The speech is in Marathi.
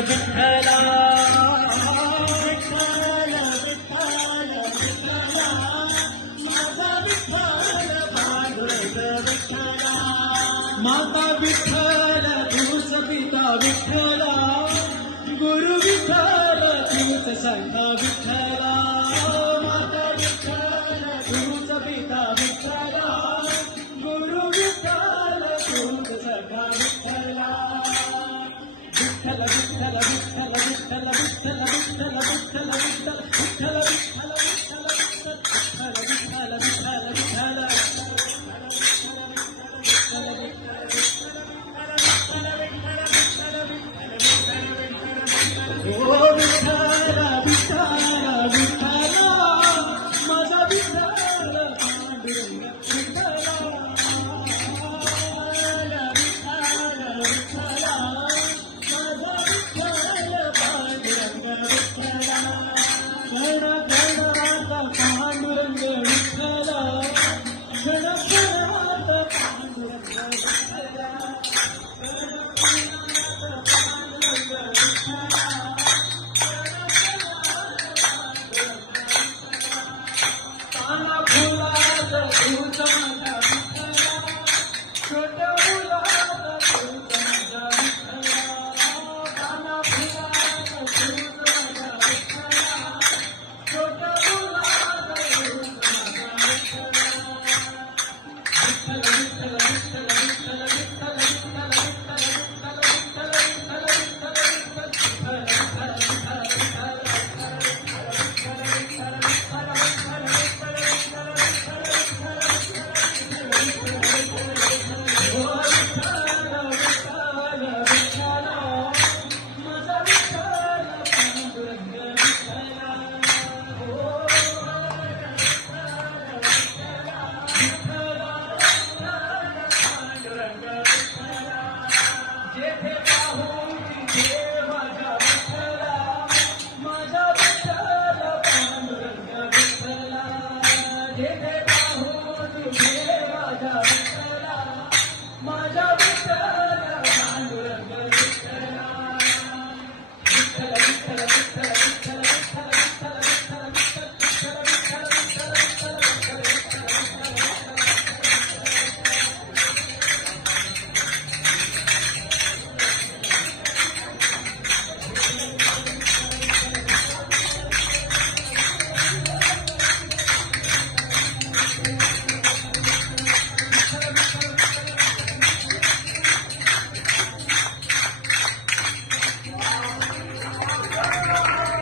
विठ्ठला माता विठ्ठल तूच पिता विठ्ठला गुरु विठ्ठल तूच संता विठ्ठला माता विठ्ठल तूच पिता विठ्ठला गुरु विठ्ठल तूच संता विठ्ठला विठ्ठल विठ्ठल विठ्ठल विठ्ठल विठ्ठल विठ्ठल विठ्ठल विठ्ठल विठ्ठल विठ्ठल विठ्ठल विठ्ठल ओ विठ्ठला विठ्ठला विठ्ठला माझा विठ्ठल पांडुरंग विठ्ठला विठ्ठला विठ्ठला माझा विठ्ठल पांडुरंग विठ्ठला गण गणात पांडुरंग विठ्ठला गण गणात पांडुरंग विठ्ठला Hello.